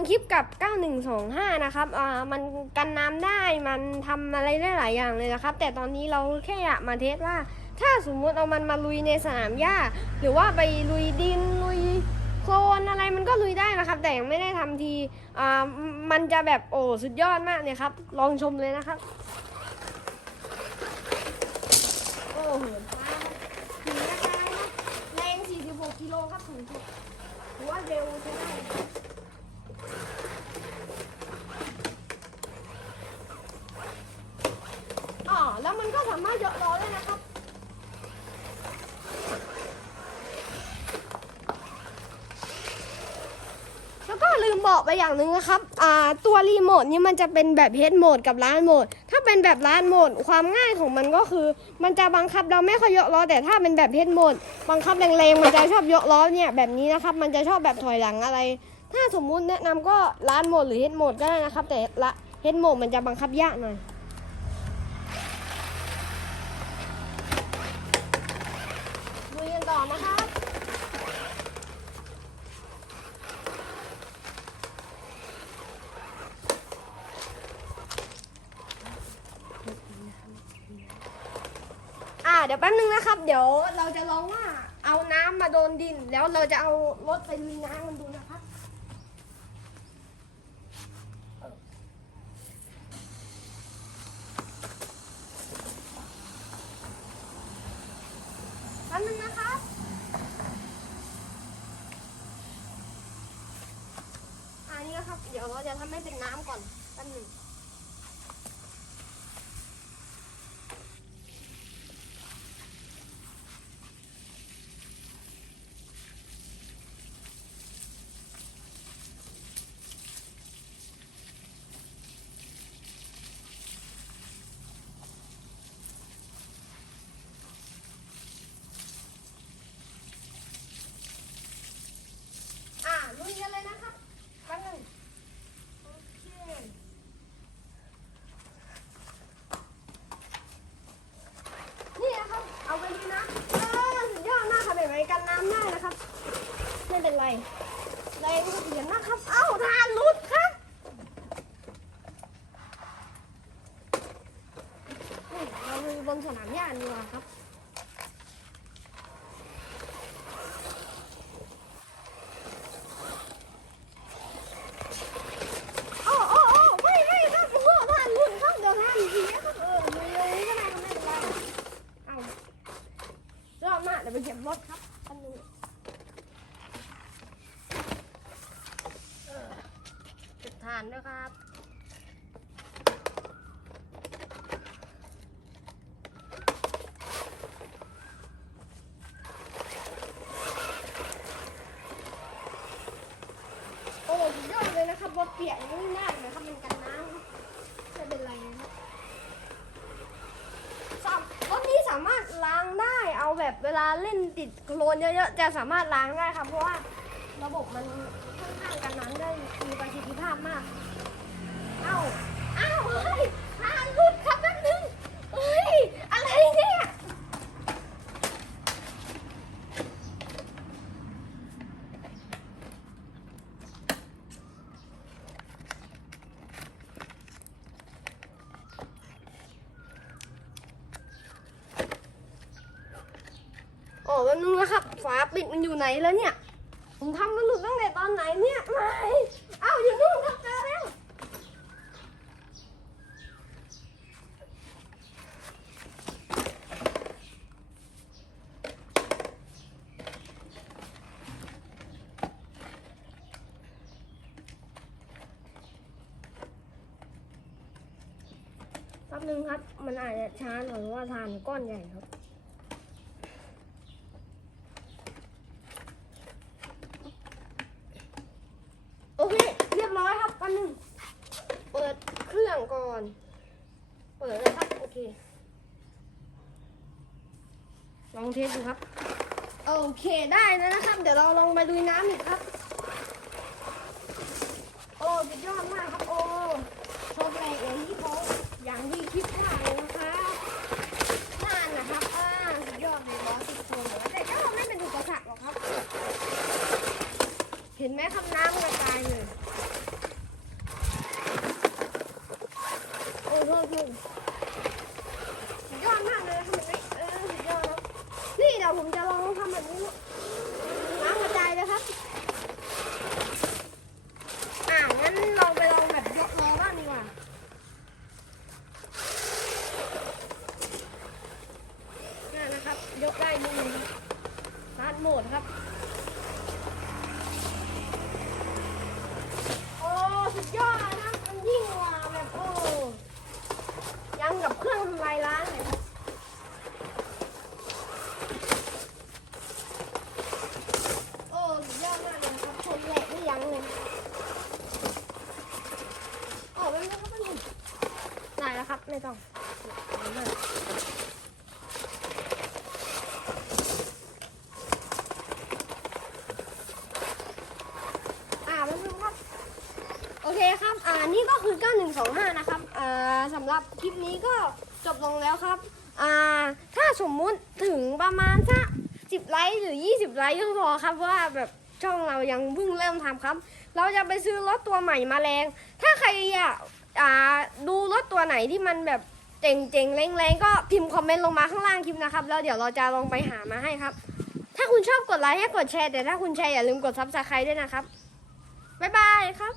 งคลิปกับ 9125 นะครับอ่ามันกันน้ำได้ มันทำอะไรได้หลายอย่างเลยนะครับ แต่ตอนนี้เราแค่อยากมาเทสว่า ถ้าสมมุติเอามันมาลุยในสนามหญ้า หรือว่าไปลุยดิน ลุยโคลนอะไรมันก็ลุยได้นะครับ แต่ยังไม่ได้ทำทีอ่ามันจะแบบโอ้สุดยอดมากเลยครับ ลองชมเลยนะครับ โอ้โหฟ้าถึงราคาครับแรง46กิโลครับถึงถือว่าเร็วใช่ไหม อ๋อแล้วมันก็สามารถเยอะล้อได้นะครับ แล้วก็ลืมบอกไปอย่างหนึ่งนะครับ อ่า ตัวรีโมทนี่มันจะเป็นแบบเฮดโหมดกับล้านโหมด ถ้าเป็นแบบล้านโหมดความง่ายของมันก็คือ มันจะบังคับเราไม่ค่อยยกล้อแต่ถ้าเป็นแบบเฮดโหมดบังคับแรงๆมันจะชอบยกล้อเนี่ยแบบนี้นะครับ มันจะชอบแบบถอยหลังอะไร ถ้าสมมุติแนะนำก็ล้านโหมดหรือเฮดโหมดก็ได้นะครับ แต่ละเฮดโหมดมันจะบังคับยากหน่อยลุยกันต่อนะครับอ่าเดี๋ยวแป๊บนึงนะครับ เดี๋ยวเราจะลองว่าเอาน้ำมาโดนดิน แล้วเราจะเอารถไปลุยน้ำมันดูนะครับ แป๊บนึงนะครับ อันนี้นะครับ เดี๋ยวเราจะทำให้เป็นน้ำก่อนแป๊บนึง อ่าลุยกันเลยนะครับแป๊บนึงโอเคนี่นะครับ เอาไปดีนะเออสุดยอดมากค่ะแบบไหนกันน้ำได้นะครับ ไม่เป็นไรแรงก็เสียมากครับ เอ้าทานรุดครับ เราลุยบนสนามหญ้าดีกว่าครับโอ้โอ้โอ้ไม่ไม่ครับผมว่าท่านรุ่นครับเดี๋ยวทานยีครับเออมือเลยก็ได้ครับไม่เป็นไรเอารอบหน้าเดี๋ยวไปเก็บรถครับอันนี้เออจุดทานด้วยครับ โอ้สุดยอดเลยนะครับรถเปียกยังไม่ได้นะครับมันกันน้ำไม่เป็นไรนะครับสามรถนี้สามารถล้างได้เอาแบบเวลาเล่นติดโคลนเยอะๆจะสามารถล้างได้ครับเพราะว่า ระบบมันค่อนข้างกันน้ำได้มีประสิทธิภาพมาก เอ้า เอ้าเฮ้ยทานรุดครับแป๊บนึงเฮ้ย อะไรเนี่ยโอ้แล้วนึงนะครับ ฝาปิดมันอยู่ไหนแล้วเนี่ย ผมทำมันหลุดตั้งแต่ตอนไหนเนี่ยไม่เอ้าอยู่นู่นครับเจอแล้วแป๊บนึงครับ มันอาจจะช้าหน่อยเพราะว่าทานก้อนใหญ่ครับ โอเค เรียบร้อยครับแป๊บนึง เปิดเครื่อง ก่อน เปิดเลยครับ โอเค ลองเทสดูครับ โอเคได้แล้วนะครับ เดี๋ยวเราลองไปดูน้ำอีกครับ โอ้สุดยอดมากครับ โอ้โชว์แรงอย่างที่เขาอย่างที่คิดว่าเลยนะครับนั่นนะครับอ่าสุดยอดเลยร้อยสิบคนเลยแต่ก็ไม่เป็นอุปสรรคหรอกครับ เห็นไหมครับน้ำกระจายเลย ไม่ ต้องอ่ามันคือครับ โอเคครับ อ่า นี่ก็คือ 9125 นะครับ อ่าสำหรับคลิปนี้ก็จบลงแล้วครับ อ่า ถ้าสมมุติถึงประมาณสัก10ไลค์หรือ 20ไลค์ก็พอครับเพราะว่าแบบช่องเรายังเพิ่งเริ่มทำครับ เราจะไปซื้อรถตัวใหม่มาแรง ถ้าใครอยาก อ่าดูรถตัวไหนที่มันแบบเจ๋งๆแรงๆก็พิมพ์คอมเมนต์ลงมาข้างล่างคลิปนะครับแล้วเดี๋ยวเราจะลองไปหามาให้ครับ ถ้าคุณชอบกดไลค์ให้กดแชร์แต่ถ้าคุณแชร์อย่าลืมกดซับสไครต์ด้วยนะครับบ๊ายบายครับ